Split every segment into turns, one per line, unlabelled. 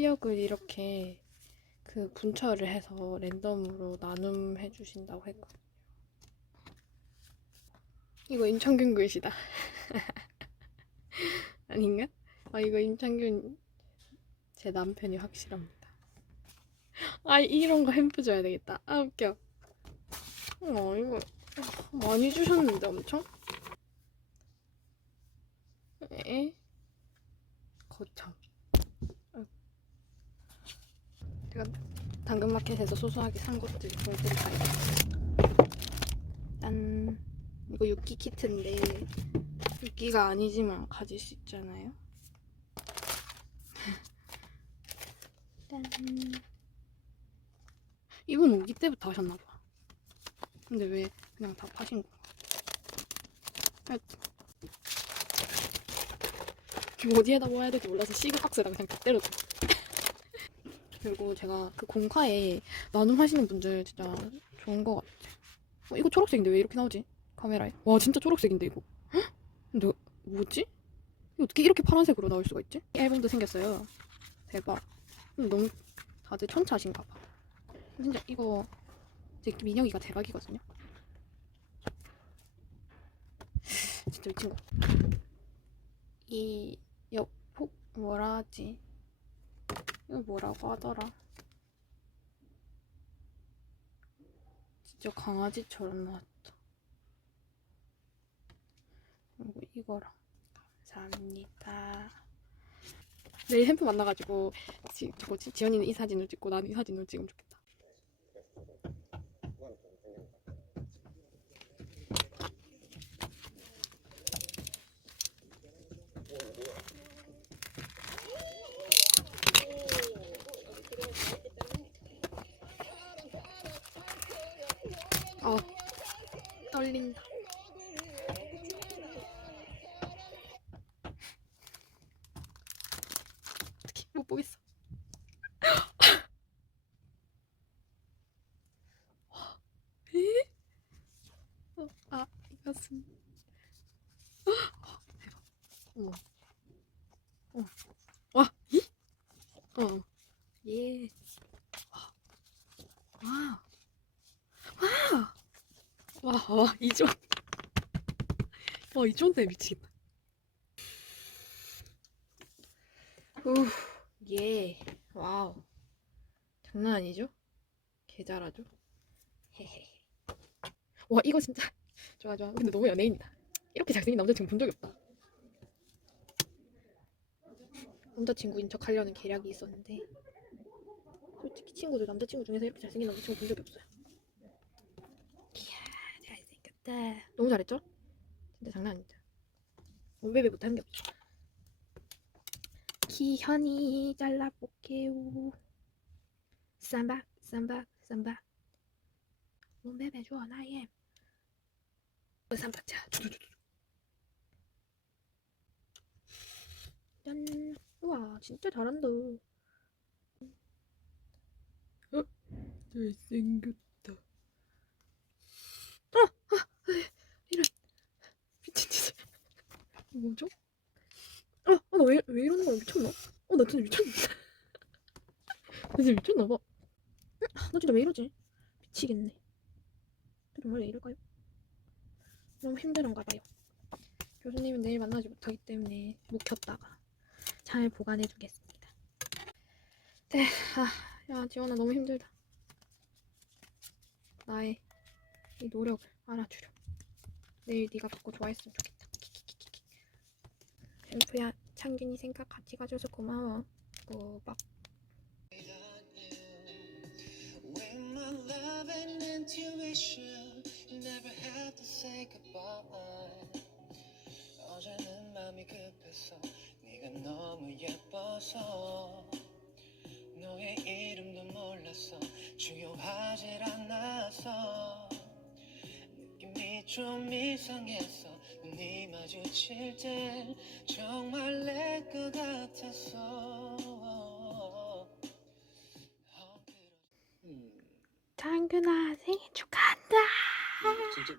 인력을 이렇게 그 분철을 해서 랜덤으로 나눔해 주신다고 했거든요. 이거 임창균 글씨다. 아닌가? 아 이거 임창균 제 남편이 확실합니다. 아 이런 거 햄프 줘야 되겠다. 아 웃겨. 어 이거 많이 주셨는데 엄청? 에? 거참. 아이고. 제가 당근마켓에서 소소하게 산 것들 보여드릴까요? 짠. 이거 육기 키트인데 육기가 아니지만 가질 수 있잖아요. 짠. 이건 오기 때부터 하셨나봐. 근데 왜 그냥 다 파신 건가? 하여튼. 어디에다 모아야 될지 몰라서 시그박스랑 그냥 다 때려줘. 그리고 제가 그 공카에 나눔하시는 분들 진짜 좋은 것 같아. 어, 이거 초록색인데 왜 이렇게 나오지? 카메라에. 와 진짜 초록색인데 이거. 헉? 뭐지? 어떻게 이렇게 파란색으로 나올 수가 있지? 앨범도 생겼어요. 대박. 근데 너무 다들 천차신가 봐. 진짜 이거 제 민혁이가 대박이거든요. 진짜 미친 거. 이 옆폭 뭐라 하지? 이거 뭐라고 하더라? 진짜 강아지처럼 나왔다. 그리고 이거랑 감사합니다. 내일 햄프 만나가지고 지, 뭐지? 지연이는 이 사진을 찍고 나는 이 사진을 찍으면 좋겠다. 어 떨린다. 어떻게 못 보겠어. 에? 어, 아. 와 이? 어. 예. 와. 와. 와, 와, 이조. 와, 이조인데 미치겠다. 우, 예. 와우. 장난 아니죠? 개 잘하죠? 헤헤. 와, 이거 진짜 좋아, 좋아. 근데 너무 연예인이다. 이렇게 잘생긴 남자친구 본 적이 없다. 남자친구인 척 하려는 계략이 있었는데, 솔직히 친구들 남자친구 중에서 이렇게 잘생긴 남자친구 본 적이 없어요. 잘생겼다. 너무 잘했죠? 진짜 장난 아니죠? 원베베 못하는 게 없죠. 기현이 잘라볼게요. 쌈박, 쌈박, 쌈박. 원베베 좋아, 나의. 쌈박자. 짠. 우와, 진짜 잘한다. 어? 잘생겼다. 이런 미친 짓을 뭐죠? 아, 아 나 왜 왜 이러는 거야 미쳤나? 어, 나 진짜 미쳤나? 나 진짜 미쳤나 봐. 아, 나 진짜 왜 이러지? 미치겠네. 정말 왜 이럴까요? 너무 힘들은가 봐요. 교수님은 내일 만나지 못하기 때문에 묵혔다가 잘 보관해 두겠습니다. 네, 아, 야 지원아 너무 힘들다. 나의 이 노력을 알아주렴. 내일 네가 받고 좋아했으면 좋겠다. 앰프야, 창균이 생각 같이 가줘서 고마워. 꼬박.
좀 이상했어 눈이 마주칠 땐 정말 내 것 같았어 음,
창균아 생일 축하한다.
진짜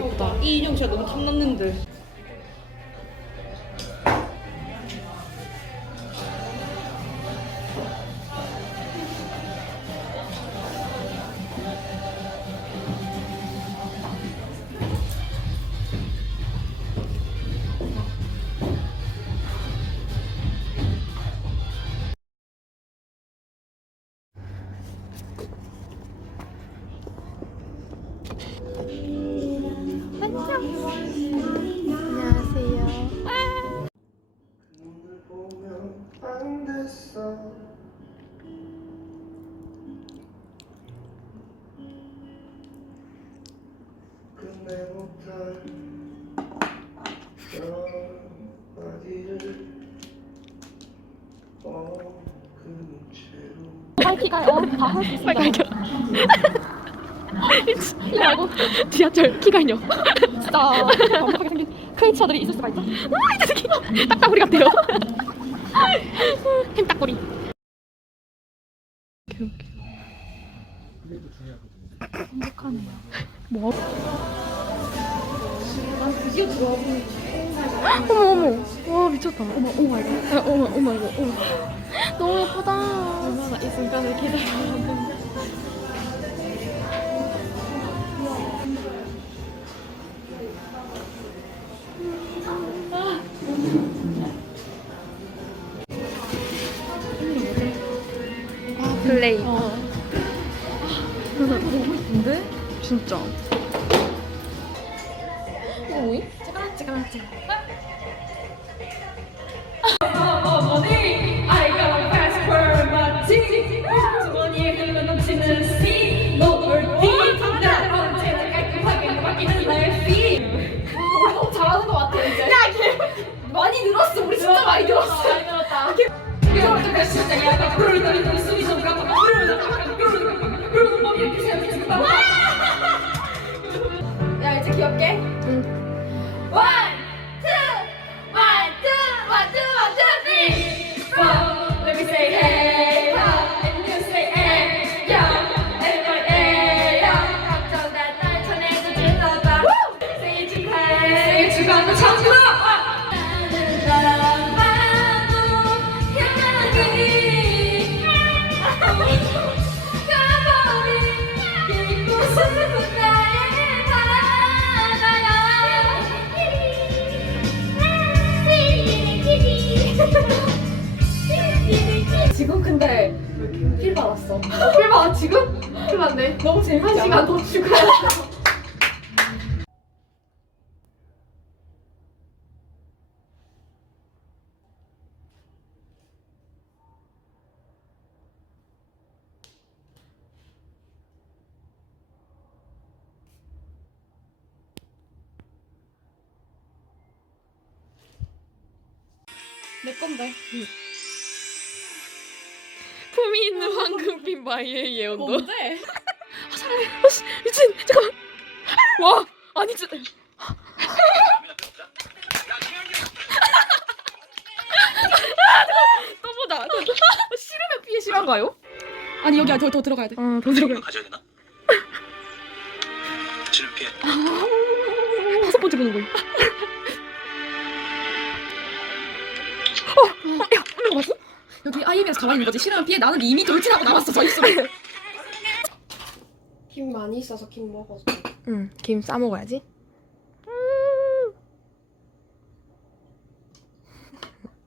예쁘다.
이 인형 진짜 너무 탐났는데.
채로
빨리 갈겨. 이거 말고 지하철 키가요.
진짜 완벽하게 생긴 크리처들이 있을 수가 있죠?
이 새끼 딱따구리 같아요. 햄 딱구리.
행복하네요.
뭐? 어머 어머. 와 미쳤다. 어머 어머 이거. 아, 어머 어머 이거. 어머. 너무 예쁘다.
얼마나 이 순간을 기다려왔는데.
플레이.
어.
진짜.
이거 뭐임? 잠깐만 잠깐만 잠깐만. 이제.
많이 늘었어 우리 진짜 많이 늘었어 필 받았어. 필 받아 지금? 필 받네. 너무 재밌지 한 시간 더 추가해.
내 건데.
품이 있는 황금빛 마이의 예언도.
뭔데?
아, 사랑해. 어, 씨, 미친. 잠깐만. 와, 아니 진짜. 보다. 또, 싫으면 피해 싫어한가요?
아니 여기 더, 더 들어가야 돼.
아, 더 들어가.
가져야 되나? 지름 피해.
다섯 번째 보는 거야. 어, 어, 야, 한명 봤어?
여기 IM에서 가만히 있는 거지. 싫으면 피해. 나는 이미 돌진하고 나왔어. 저 있어.
김 많이 있어서 김 먹어서.
응, 김 싸 먹어야지.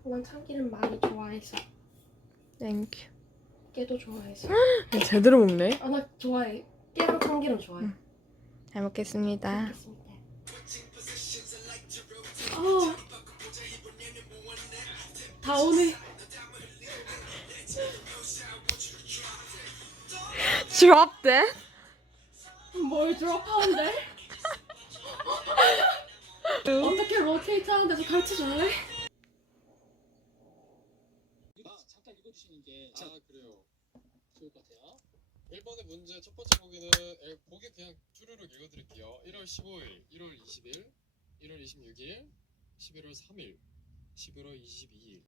난 참기름 많이 좋아해서.
땡큐.
깨도 좋아해서.
제대로 먹네.
아 나 좋아해. 깨랑 참기름 좋아해.
응. 잘 먹겠습니다.
알겠습니다. 아, 다 오네.
Drop that.
뭘 드롭하는데? 어떻게 로테이트 하는데 좀 가르쳐 줄래?
잠깐 읽어주시는 게. 아 그래요.
좋을 것 같아요. 1번의 문제 첫 번째 보기는 에, 보기 그냥 쭈루룩 읽어드릴게요. 1월 15일, 1월 20일, 1월 26일, 11월 3일, 11월 22일,